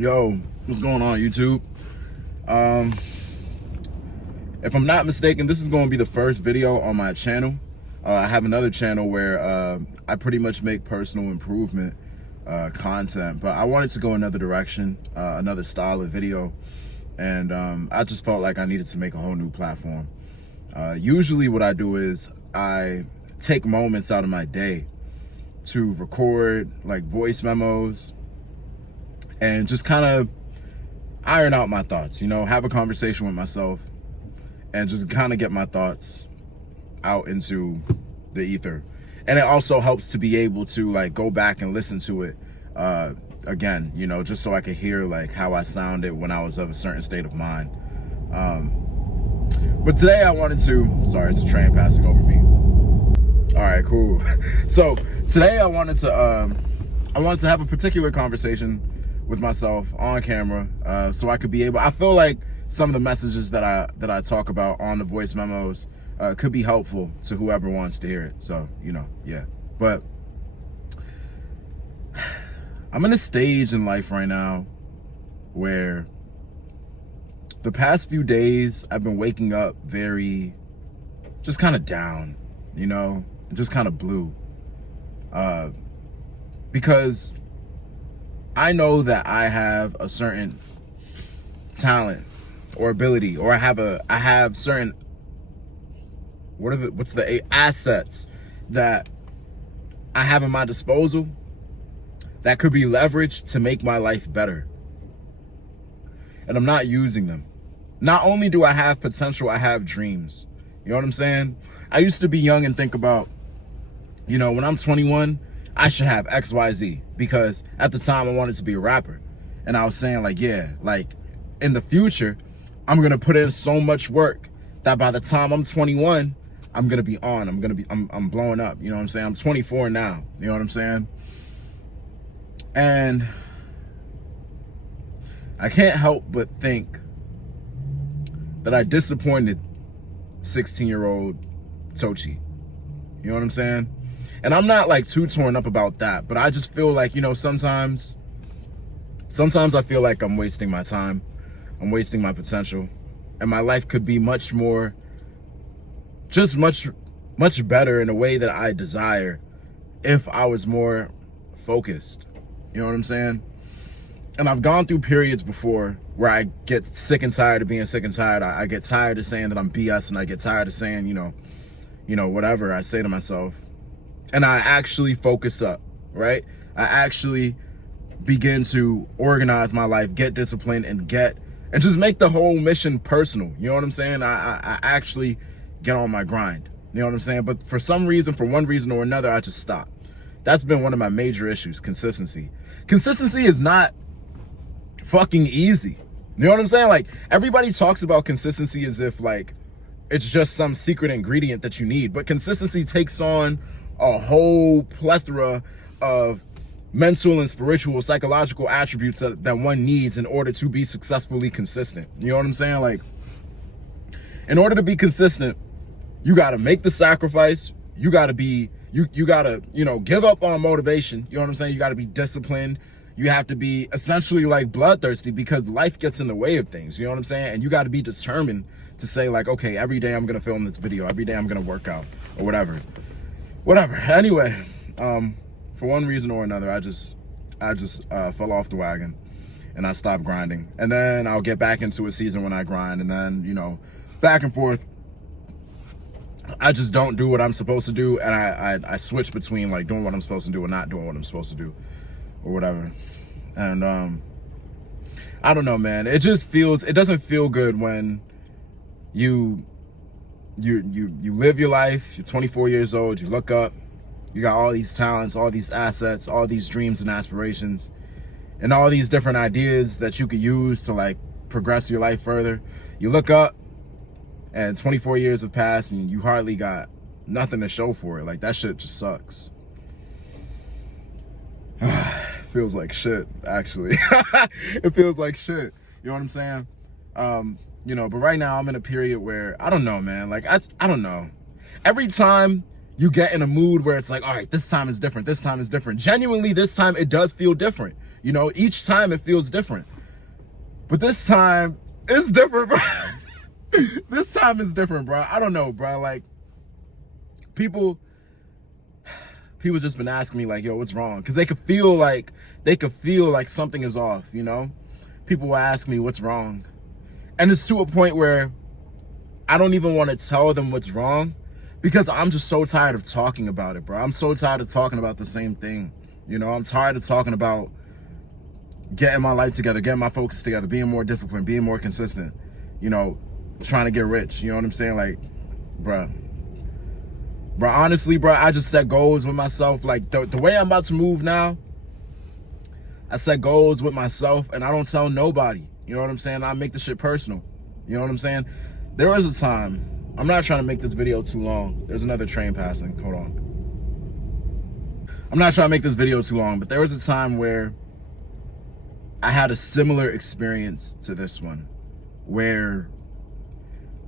Yo, what's going on, YouTube? If I'm not mistaken, this is going to be the first video on my channel. I have another channel where I pretty much make personal improvement content, but I wanted to go another direction, another style of video, and I just felt like I needed to make a whole new platform. Usually what I do is I take moments out of my day to record like voice memos and just kind of iron out my thoughts, have a conversation with myself and just kind of get my thoughts out into the ether. And it also helps to be able to like go back and listen to it again, just so I could hear like how I sounded when I was of a certain state of mind. But today I wanted to, sorry, it's a train passing over me. All right, cool. So today I wanted to have a particular conversation with myself on camera, so I could be able, I feel like some of the messages that I talk about on the voice memos could be helpful to whoever wants to hear it. So, yeah. But I'm in a stage in life right now where the past few days I've been waking up very, just kind of down, just kind of blue. Because I know that I have a certain talent or ability, or I have certain, what's the assets that I have in my disposal that could be leveraged to make my life better. And I'm not using them. Not only do I have potential, I have dreams. You know what I'm saying? I used to be young and think about, when I'm 21, I should have X, Y, Z, because at the time I wanted to be a rapper. And I was saying like, yeah, like in the future, I'm going to put in so much work that by the time I'm 21, I'm going to be on, I'm blowing up. You know what I'm saying? I'm 24 now. You know what I'm saying? And I can't help but think that I disappointed 16-year-old Tochi. You know what I'm saying? And I'm not like too torn up about that, but I just feel like, sometimes I feel like I'm wasting my time. I'm wasting my potential. And my life could be much more, just much better in a way that I desire if I was more focused. You know what I'm saying? And I've gone through periods before where I get sick and tired of being sick and tired. I get tired of saying that I'm BS, and I get tired of saying, whatever I say to myself. And I actually focus up, right? I actually begin to organize my life, get disciplined, and just make the whole mission personal. You know what I'm saying? I actually get on my grind. You know what I'm saying? But for some reason, for one reason or another, I just stop. That's been one of my major issues, consistency. Consistency is not fucking easy. You know what I'm saying? Like, everybody talks about consistency as if like it's just some secret ingredient that you need, but consistency takes on a whole plethora of mental and spiritual, psychological attributes that one needs in order to be successfully consistent. You know what I'm saying? Like, in order to be consistent, you got to make the sacrifice. You got to be, you got to, give up on motivation. You know what I'm saying? You got to be disciplined. You have to be essentially like bloodthirsty, because life gets in the way of things. You know what I'm saying? And you got to be determined to say like, okay, every day I'm going to film this video. Every day I'm going to work out or whatever. Anyway, for one reason or another, I just fell off the wagon and I stopped grinding. And then I'll get back into a season when I grind, and then, back and forth. I just don't do what I'm supposed to do, and I switch between like doing what I'm supposed to do and not doing what I'm supposed to do or whatever. And I don't know, man. It doesn't feel good when you live your life, you're 24 years old, you look up, you got all these talents, all these assets, all these dreams and aspirations, and all these different ideas that you could use to like progress your life further. You look up and 24 years have passed and you hardly got nothing to show for it. Like, that shit just sucks. Feels like shit, actually. It feels like shit. You know what I'm saying? But right now I'm in a period where, I don't know, man. Like, I don't know. Every time you get in a mood where it's like, all right, this time is different. This time is different. Genuinely, this time it does feel different. You know, each time it feels different. But this time, it's different, bro. This time is different, bro. I don't know, bro. Like, people just been asking me, like, yo, what's wrong? Because they could feel like something is off, you know? People will ask me what's wrong. And it's to a point where I don't even want to tell them what's wrong, because I'm just so tired of talking about it, bro. I'm so tired of talking about the same thing. You know, I'm tired of talking about getting my life together, getting my focus together, being more disciplined, being more consistent, you know, trying to get rich. You know what I'm saying? Like, bro, honestly, bro, I just set goals with myself. Like, the way I'm about to move now, I set goals with myself, and I don't tell nobody. You know what I'm saying? I make the shit personal. You know what I'm saying? There was a time, I'm not trying to make this video too long. There's another train passing. Hold on. I'm not trying to make this video too long, but there was a time where I had a similar experience to this one, where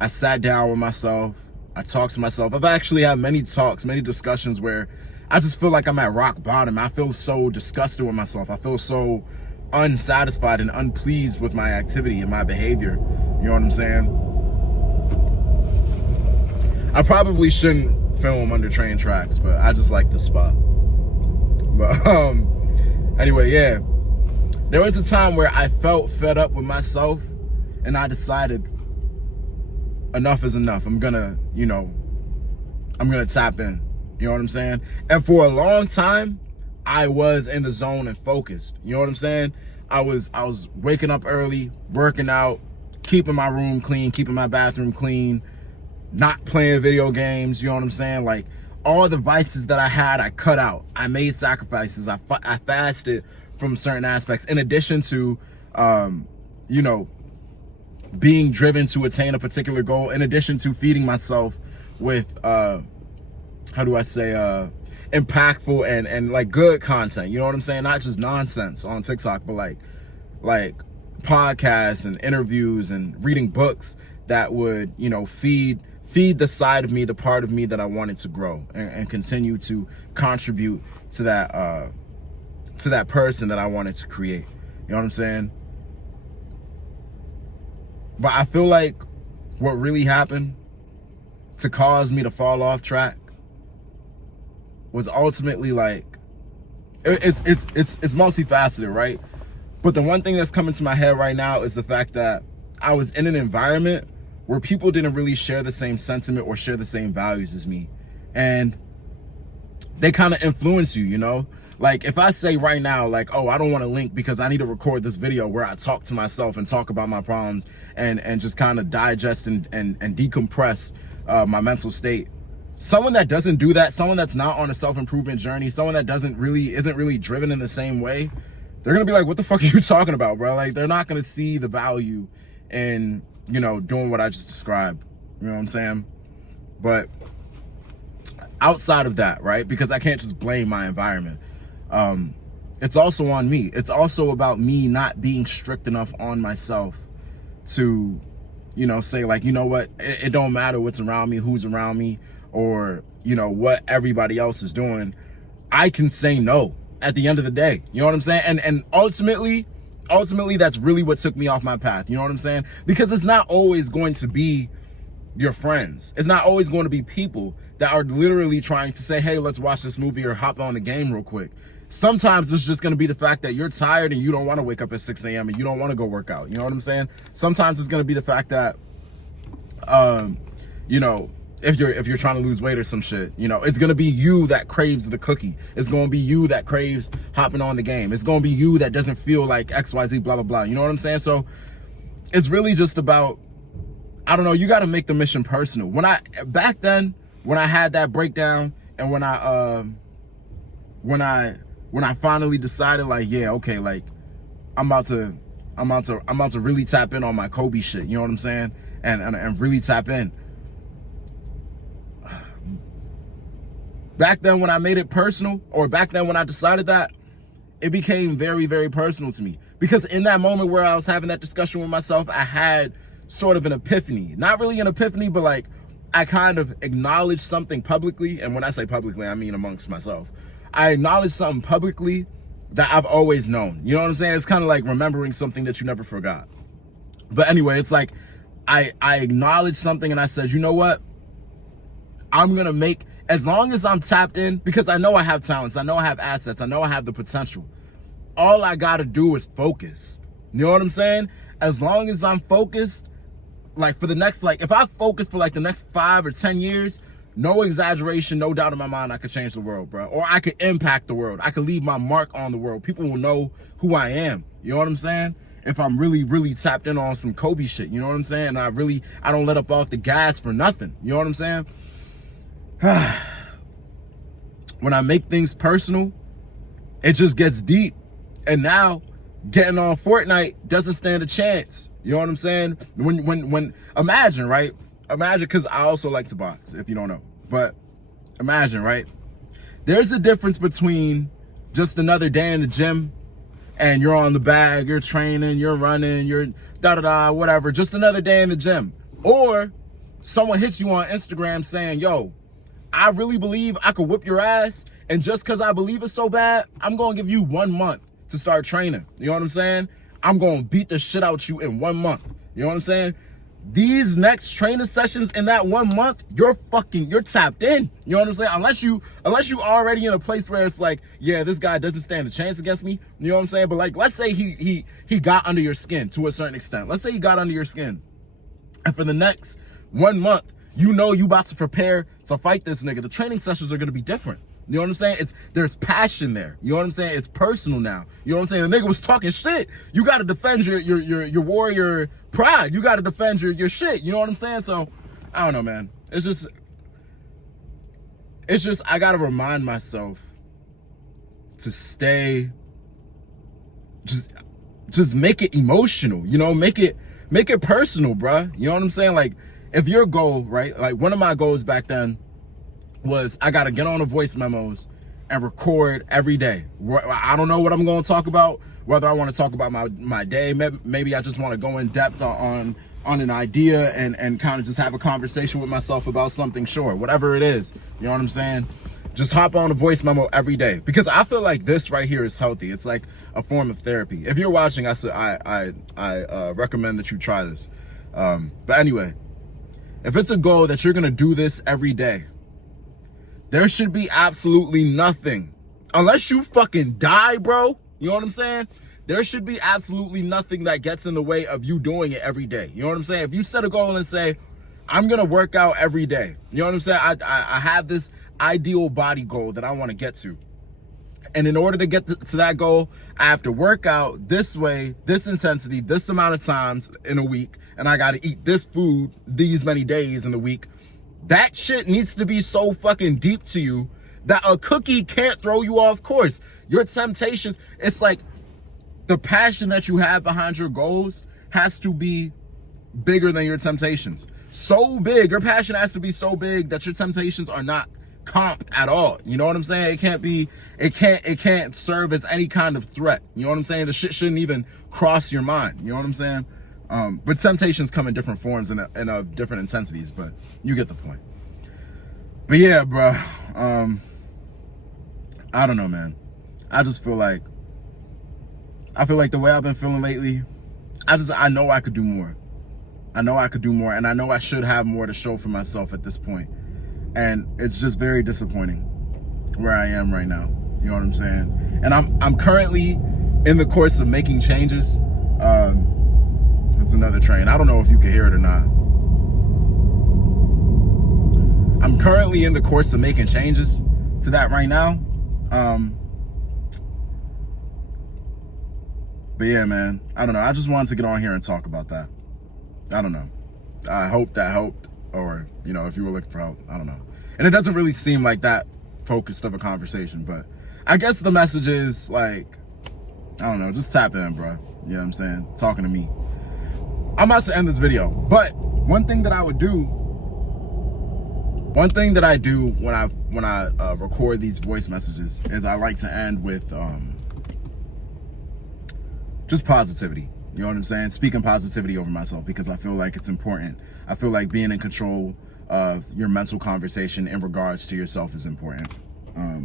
I sat down with myself, I talked to myself. I've actually had many talks, many discussions where I just feel like I'm at rock bottom. I feel so disgusted with myself. I feel so unsatisfied and unpleased with my activity and my behavior. You know what I'm saying? I probably shouldn't film under train tracks, but I just like the spot. But anyway, yeah. There was a time where I felt fed up with myself, and I decided enough is enough. I'm gonna tap in. You know what I'm saying? And for a long time, I was in the zone and focused. You know what I'm saying? I was waking up early, working out, keeping my room clean, keeping my bathroom clean, not playing video games. You know what I'm saying? Like, all the vices that I had, I cut out. I made sacrifices. I fasted from certain aspects, in addition to, you know, being driven to attain a particular goal, in addition to feeding myself with, how do I say, impactful and like good content. You know what I'm saying? Not just nonsense on TikTok, but like podcasts and interviews and reading books that would, you know, feed the side of me, the part of me that I wanted to grow and continue to contribute to that person that I wanted to create. You know what I'm saying? But I feel like what really happened to cause me to fall off track was ultimately, like, it's multifaceted, right? But the one thing that's coming to my head right now is the fact that I was in an environment where people didn't really share the same sentiment or share the same values as me. And they kind of influence you, you know? Like, if I say right now, like, oh, I don't want to link because I need to record this video where I talk to myself and talk about my problems and just kind of digest and decompress my mental state. Someone that doesn't do that, someone that's not on a self-improvement journey, someone that isn't really driven in the same way, they're gonna be like, what the fuck are you talking about, bro? Like, they're not gonna see the value in, you know, doing what I just described. You know what I'm saying? But outside of that, right? Because I can't just blame my environment. It's also on me. It's also about me not being strict enough on myself to, you know, say, like, you know what, it don't matter what's around me, who's around me, or, you know, what everybody else is doing. I can say no at the end of the day. You know what I'm saying? And ultimately, that's really what took me off my path. You know what I'm saying? Because it's not always going to be your friends. It's not always going to be people that are literally trying to say, hey, let's watch this movie or hop on the game real quick. Sometimes it's just going to be the fact that you're tired and you don't want to wake up at 6 a.m. and you don't want to go work out. You know what I'm saying? Sometimes it's going to be the fact that, you know, if you're trying to lose weight or some shit, you know, it's going to be you that craves the cookie. It's going to be you that craves hopping on the game. It's going to be you that doesn't feel like XYZ, blah, blah, blah. You know what I'm saying? So it's really just about, I don't know, you got to make the mission personal. Back then, when I had that breakdown and when I finally decided, like, yeah, okay, like, I'm about to really tap in on my Kobe shit. You know what I'm saying? And really tap in. Back then when I made it personal, or back then when I decided that, it became very, very personal to me. Because in that moment where I was having that discussion with myself, I had sort of an epiphany. Not really an epiphany, but like, I kind of acknowledged something publicly. And when I say publicly, I mean amongst myself. I acknowledged something publicly that I've always known. You know what I'm saying? It's kind of like remembering something that you never forgot. But anyway, it's like I acknowledged something and I said, you know what? I'm going to make, as long as I'm tapped in, because I know I have talents, I know I have assets, I know I have the potential. All I got to do is focus. You know what I'm saying? As long as I'm focused, like for the next, like if I focus for like the next 5 or 10 years, no exaggeration, no doubt in my mind, I could change the world, bro. Or I could impact the world. I could leave my mark on the world. People will know who I am. You know what I'm saying? If I'm really, really tapped in on some Kobe shit, you know what I'm saying? And I don't let up off the gas for nothing. You know what I'm saying? When I make things personal, it just gets deep. And now getting on Fortnite doesn't stand a chance. You know what I'm saying? When imagine, right? Imagine, because I also like to box, if you don't know. But imagine, right? There's a difference between just another day in the gym and you're on the bag, you're training, you're running, you're da-da-da, whatever. Just another day in the gym. Or someone hits you on Instagram saying, yo, I really believe I could whip your ass. And just because I believe it so bad, I'm going to give you 1 month to start training. You know what I'm saying? I'm going to beat the shit out you in 1 month. You know what I'm saying? These next training sessions in that 1 month, you're tapped in. You know what I'm saying? Unless you already in a place where it's like, yeah, this guy doesn't stand a chance against me. You know what I'm saying? But like, let's say he got under your skin to a certain extent. Let's say he got under your skin. And for the next 1 month, you know you about to prepare to fight this nigga. The training sessions are going to be different. You know what I'm saying? There's passion there. You know what I'm saying? It's personal now. You know what I'm saying? The nigga was talking shit. You got to defend your warrior pride. You got to defend your shit. You know what I'm saying? So, I don't know, man. It's just I got to remind myself to stay, just make it emotional, you know, make it personal, bruh. You know what I'm saying? Like, if your goal, right? Like, one of my goals back then was I got to get on the voice memos and record every day. I don't know what I'm going to talk about, whether I want to talk about my day. Maybe I just want to go in depth on an idea and kind of just have a conversation with myself about something, sure, whatever it is. You know what I'm saying? Just hop on a voice memo every day, because I feel like this right here is healthy. It's like a form of therapy. If you're watching, I recommend that you try this. But anyway, if it's a goal that you're going to do this every day, there should be absolutely nothing, unless you fucking die, bro. You know what I'm saying? There should be absolutely nothing that gets in the way of you doing it every day. You know what I'm saying? If you set a goal and say, I'm going to work out every day. You know what I'm saying? I have this ideal body goal that I want to get to. And in order to get to that goal, I have to work out this way, this intensity, this amount of times in a week. And I got to eat this food these many days in the week. That shit needs to be so fucking deep to you that a cookie can't throw you off course. Your temptations, it's like the passion that you have behind your goals has to be bigger than your temptations. So big, your passion has to be so big that your temptations are not comp at all. You know what I'm saying? It can't serve as any kind of threat. You know what I'm saying? The shit shouldn't even cross your mind. You know what I'm saying? But temptations come in different forms and of different intensities, but you get the point. But yeah, bro, I don't know, man. I feel like the way I've been feeling lately, I know I could do more. I know I could do more, and I know I should have more to show for myself at this point. And it's just very disappointing where I am right now. You know what I'm saying? And I'm currently in the course of making changes. It's another train. I don't know if you can hear it or not. I'm currently in the course of making changes to that right now. But yeah, man, I don't know. I just wanted to get on here and talk about that. I don't know. I hope that helped, or, you know, if you were looking for help, I don't know. And it doesn't really seem like that focused of a conversation, but I guess the message is like, I don't know, just tap in, bro. You know what I'm saying? Talking to me. I'm about to end this video, but one thing that I do when I record these voice messages is I like to end with just positivity. You know what I'm saying? Speaking positivity over myself, because I feel like it's important. I feel like being in control of your mental conversation in regards to yourself is important.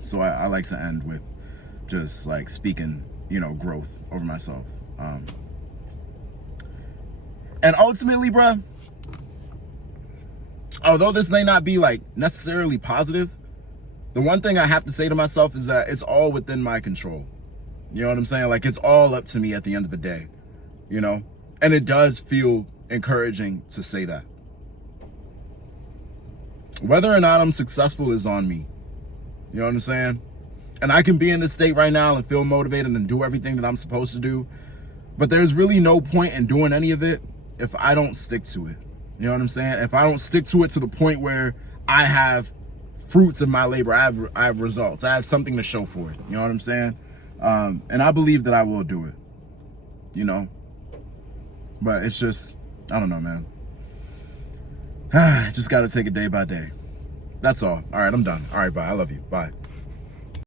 So I like to end just like speaking, growth over myself. And ultimately, bruh, although this may not be like necessarily positive, the one thing I have to say to myself is that it's all within my control. You know what I'm saying? Like, it's all up to me at the end of the day, And it does feel encouraging to say that. Whether or not I'm successful is on me. You know what I'm saying? And I can be in this state right now and feel motivated and do everything that I'm supposed to do. But there's really no point in doing any of it if I don't stick to it. You know what I'm saying? If I don't stick to it to the point where I have fruits of my labor, I have results. I have something to show for it. You know what I'm saying? And I believe that I will do it. But it's just, I don't know, man. Just got to take it day by day. That's all. All right, I'm done. All right, bye. I love you. Bye.